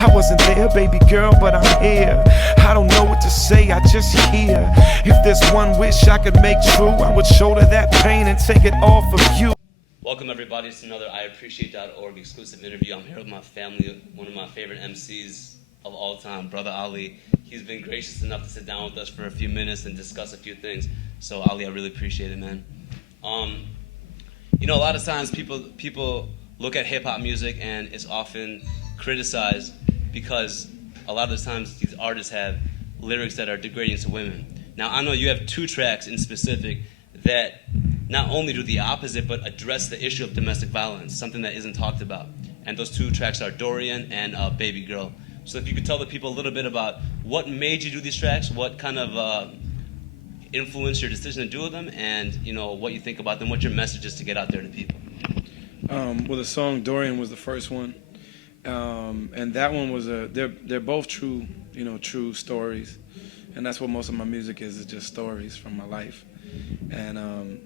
I wasn't there, baby girl, but I'm here. I don't know what to say, I just hear. If there's one wish I could make true, I would shoulder that pain and take it off of you. Welcome everybody to another IAppreciate.org exclusive interview. I'm here with my family, one of my favorite MCs of all time, Brother Ali. He's been gracious enough to sit down with us for a few minutes and discuss a few things. So Ali, I really appreciate it, man. A lot of times people look at hip-hop music and it's often criticized because a lot of the times these artists have lyrics that are degrading to women. Now, I know you have two tracks in specific that not only do the opposite, but address the issue of domestic violence, something that isn't talked about. And those two tracks are Dorian and Babygirl. So if you could tell the people a little bit about what made you do these tracks, what kind of influenced your decision to do them, and what you think about them, what your message is to get out there to people. Well, the song Dorian was the first one, and that one was they're both true, true stories, and that's what most of my music is just stories from my life, and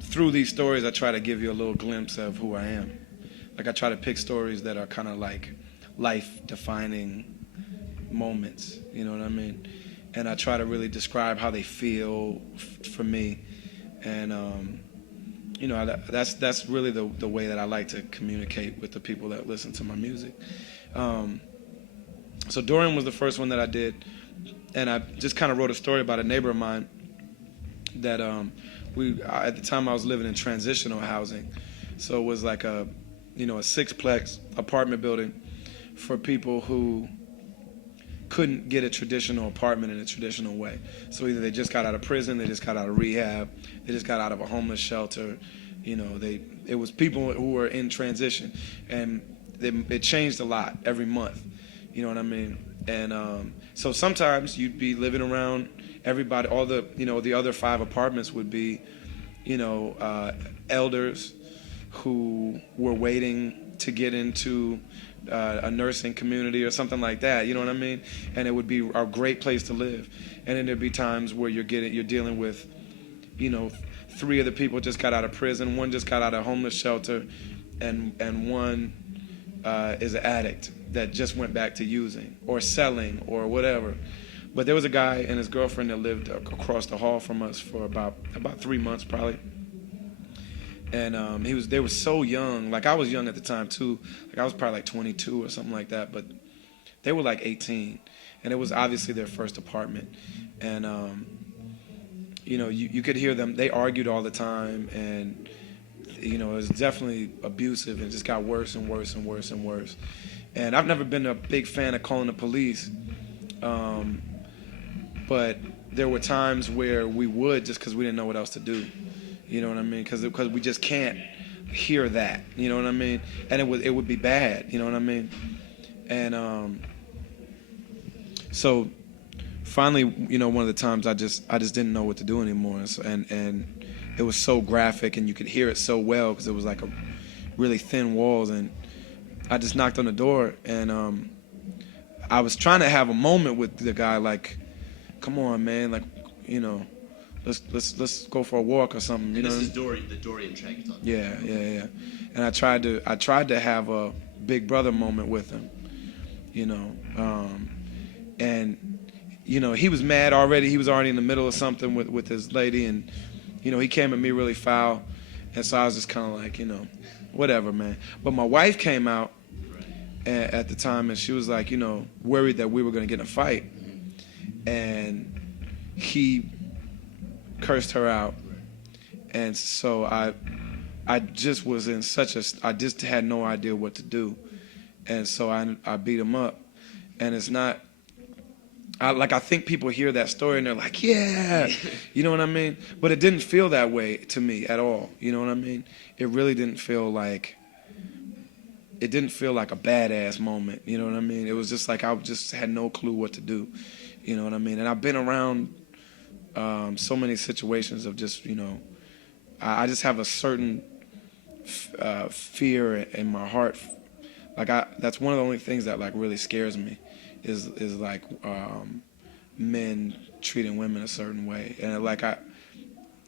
through these stories I try to give you a little glimpse of who I am. Like I try to pick stories that are kind of like life-defining moments, you know what I mean? And I try to really describe how they feel for me, and that's really the way that I like to communicate with the people that listen to my music. So Dorian was the first one that I did, and I just kind of wrote a story about a neighbor of mine that at the time I was living in transitional housing, so it was like a sixplex apartment building for people who couldn't get a traditional apartment in a traditional way. So either they just got out of prison, they just got out of rehab, they just got out of a homeless shelter. It was people who were in transition, and it changed a lot every month. You know what I mean? And so sometimes you'd be living around everybody. All the other 5 apartments would be, elders who were waiting to get into a nursing community or something like that, you know what I mean? And it would be a great place to live. And then there'd be times where you're dealing with, 3 of the people just got out of prison, 1 just got out of homeless shelter, and 1 is an addict that just went back to using or selling or whatever. But there was a guy and his girlfriend that lived across the hall from us for about 3 months probably. And they were so young. Like I was young at the time too. Like I was probably like 22 or something like that. But they were like 18, and it was obviously their first apartment. And you could hear them. They argued all the time, and it was definitely abusive, and it just got worse and worse and worse and worse. And I've never been a big fan of calling the police, but there were times where we would just because we didn't know what else to do. You know what I mean? Because we just can't hear that. You know what I mean? And it would be bad. You know what I mean? And so finally, one of the times I just didn't know what to do anymore. And it was so graphic, and you could hear it so well because it was like a really thin walls. And I just knocked on the door, and I was trying to have a moment with the guy, like, come on, man, like, Let's go for a walk or something. This is the Dorian track you're talking about. Yeah. And I tried to have a big brother moment with him, and he was mad already. He was already in the middle of something with his lady, and he came at me really foul, and so I was just kind of like, whatever, man. But my wife came out at the time, and she was like, worried that we were going to get in a fight, and he cursed her out, and so I just was in I just had no idea what to do, and so I beat him up, and it's not, I think people hear that story and they're like, yeah, you know what I mean? But it didn't feel that way to me at all, you know what I mean? It really didn't feel like a badass moment, you know what I mean? It was just like I just had no clue what to do, you know what I mean? And I've been around so many situations of just, I just have a certain fear in my heart. Like that's one of the only things that like really scares me is like men treating women a certain way, and like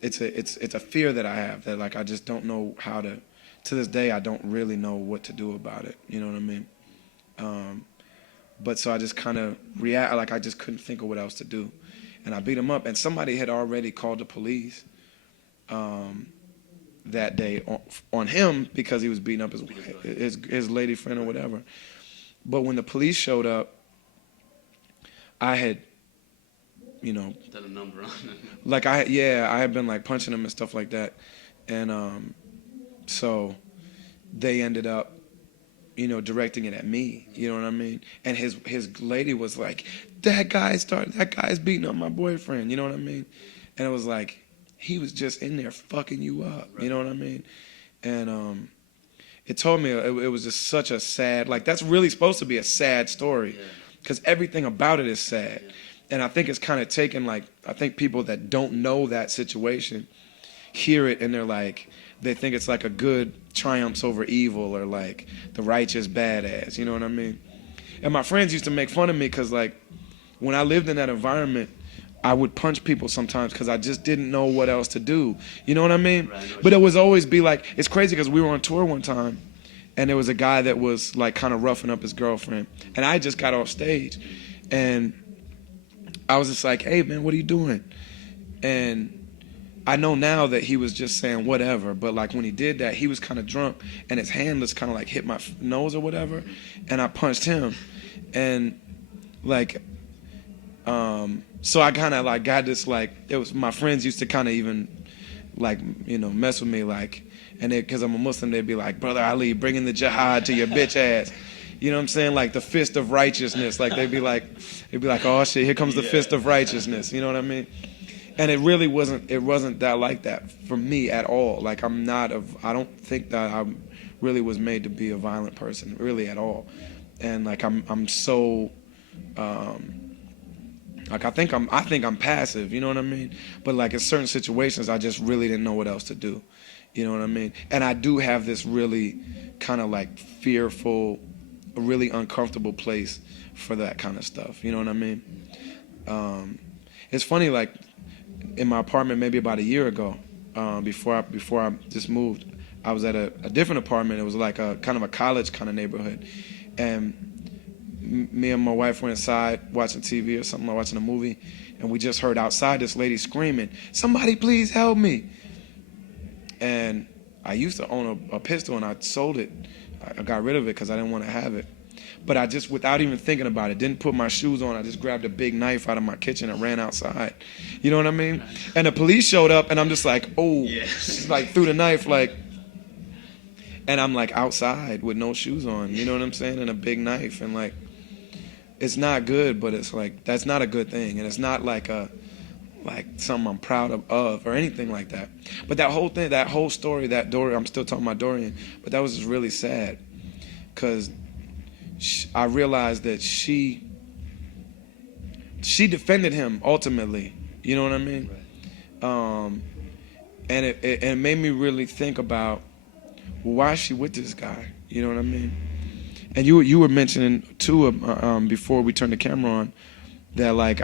it's a fear that I have that like I just don't know how to this day I don't really know what to do about it. You know what I mean? But so I just kind of like I just couldn't think of what else to do. And I beat him up, and somebody had already called the police that day on him because he was beating up his lady friend or whatever. But when the police showed up, I had, Done a number on him. like I had been like punching him and stuff like that, and so they ended up, directing it at me. You know what I mean? And his lady was like, that guy's beating up my boyfriend. You know what I mean? And it was like, he was just in there fucking you up. Right. You know what I mean? And it told me it was just such a sad, like that's really supposed to be a sad story, because everything about it is sad. Yeah. And I think it's kind of taken, like, I think people that don't know that situation hear it and they're like, they think it's like a good triumphs over evil, or like the righteous badass, you know what I mean? And my friends used to make fun of me because, like, when I lived in that environment, I would punch people sometimes because I just didn't know what else to do. You know what I mean? Right, but it was always be like, it's crazy because we were on tour one time and there was a guy that was like kind of roughing up his girlfriend. And I just got off stage and I was just like, hey man, what are you doing? And I know now that he was just saying whatever, but like when he did that, he was kind of drunk and his hand just kind of like hit my nose or whatever. And I punched him. And like, so I kind of like got this, like, it was, my friends used to kind of even like, mess with me, like, and because I'm a Muslim, they'd be like, Brother Ali, bringing the jihad to your bitch ass. You know what I'm saying? Like the fist of righteousness. Like they'd be like, oh shit, here comes the fist of righteousness. You know what I mean? And it wasn't that like that for me at all. Like I don't think that I really was made to be a violent person, really at all. And like I'm so, like I think I'm passive, you know what I mean? But like in certain situations, I just really didn't know what else to do, you know what I mean? And I do have this really kind of like fearful, really uncomfortable place for that kind of stuff, you know what I mean? It's funny, like in my apartment maybe about a year ago, before I just moved, I was at a different apartment. It was like a kind of a college kind of neighborhood, and me and my wife were inside watching TV or something, or watching a movie, and we just heard outside this lady screaming, somebody please help me. And I used to own a pistol, and I sold it. I got rid of it because I didn't want to have it. But I just, without even thinking about it, didn't put my shoes on. I just grabbed a big knife out of my kitchen and ran outside. You know what I mean? And the police showed up, and I'm just like, oh, like threw the knife, like, and I'm like outside with no shoes on, you know what I'm saying? And a big knife, and like, it's not good, but it's like, that's not a good thing. And it's not like something I'm proud of or anything like that. But that whole thing, that whole story, that Dorian, I'm still talking about Dorian, but that was just really sad. Because I realized that she defended him ultimately. You know what I mean? Right. And it made me really think about, well, why is she with this guy? You know what I mean? And you were mentioning too, before we turned the camera on, that like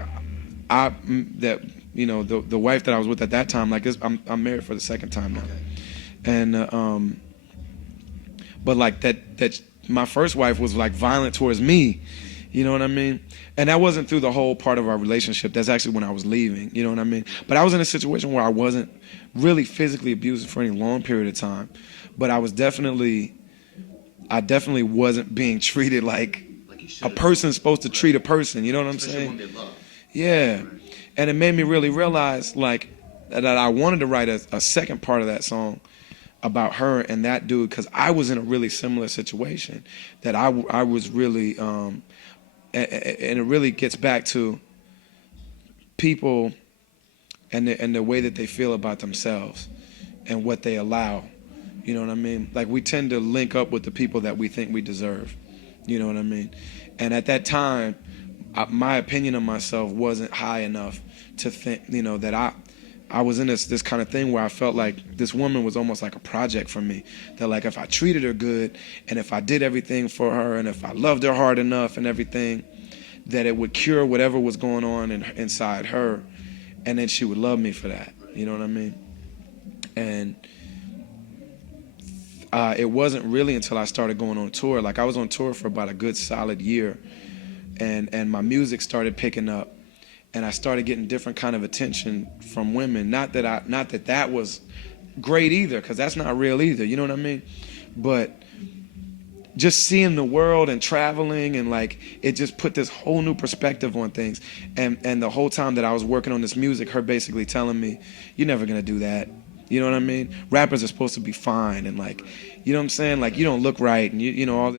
the wife that I was with at that time, like I'm married for the second time now, and but like that my first wife was like violent towards me, you know what I mean? And that wasn't through the whole part of our relationship. That's actually when I was leaving, you know what I mean? But I was in a situation where I wasn't really physically abused for any long period of time, but I definitely wasn't being treated like a person's supposed to treat a person, you know what I'm saying? Yeah. Right. And it made me really realize like that I wanted to write a second part of that song about her and that dude, because I was in a really similar situation that I was really, and it really gets back to people and the way that they feel about themselves and what they allow. You know what I mean? Like we tend to link up with the people that we think we deserve. You know what I mean? And at that time, my opinion of myself wasn't high enough to think, that I was in this kind of thing where I felt like this woman was almost like a project for me. That like if I treated her good and if I did everything for her and if I loved her hard enough and everything, that it would cure whatever was going on inside her, and then she would love me for that. You know what I mean? And it wasn't really until I started going on tour. Like I was on tour for about a good solid year, and my music started picking up, and I started getting different kind of attention from women. Not that that was great either, because that's not real either. You know what I mean? But just seeing the world and traveling, and like it just put this whole new perspective on things. And the whole time that I was working on this music, her basically telling me, "You're never gonna do that." You know what I mean? Rappers are supposed to be fine, and like, you know what I'm saying? Like, you don't look right, and you know all.